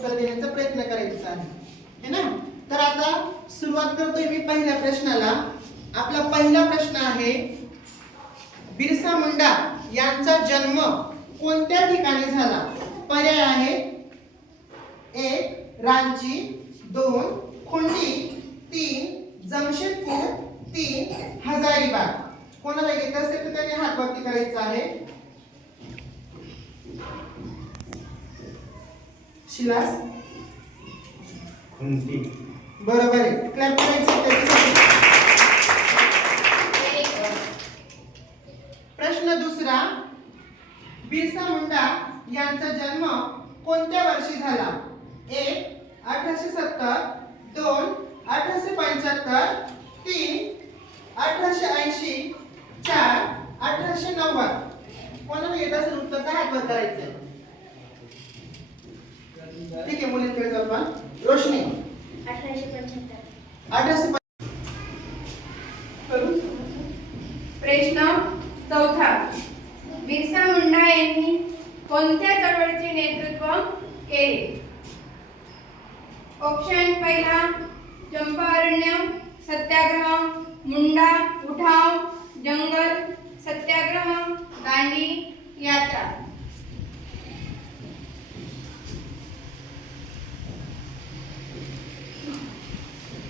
उत्तर देण्याचा प्रयत्न करायचा आहे ना। तर आता सुरुवात करतोय मी पहिल्या प्रश्नाला। आपला पहिला प्रश्न आहे, बिरसा मुंडा यांचा जन्म कोणत्या ठिकाणी झाला? पर्याय आहे 1 रांची, 2 खुंटी, 3 जमशेदपूर, 3 हजारीबाग। कोणाला येत असेल तर त्याने हात वरती करायचा आहे। शिलास खुंटी बरोबर आहे, क्लॅप करायचं त्याच्यासाठी। प्रश्न दुसरा, बिरसा मुंडा यांचा जन्म कोणत्या वर्षी झाला? 1 1870, 2 1875, 3 1880, 4 1890। कोणाला येत असेल उत्तर तर हात वर करायचं। ठीक आहे, मुलींकडे जाऊ आपण। रोशनी 1875। प्रश्न चौथा, बिरसा मुंडा यांनी कोणत्या चळवळीचे नेतृत्व केले? ऑप्शन पहिला चंपारण्य सत्याग्रह, मुंडा उठाव, जंगल सत्याग्रह, दांडी यात्रा।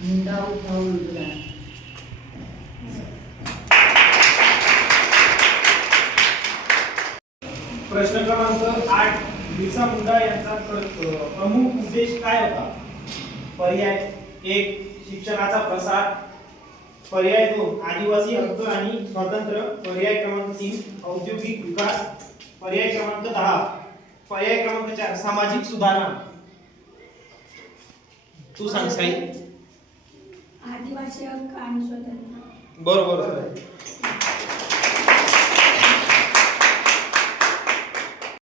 मुंडा उठाव उलगडा। प्रश्न क्रमांक 8, बिरसा मुंडा यांचा प्रमुख उद्देश काय होता? पर्याय 1 शिक्षणाचा प्रसार, पर्याय 2 आदिवासी हक्क आणि स्वातंत्र्य, पर्याय क्रमांक 3 औद्योगिक विकास, पर्याय क्रमांक 10, पर्याय क्रमांक 4 सामाजिक सुधारणा। तू सांग साई। आदिवासी हक्क आणि स्वातंत्र्य। बरोबर.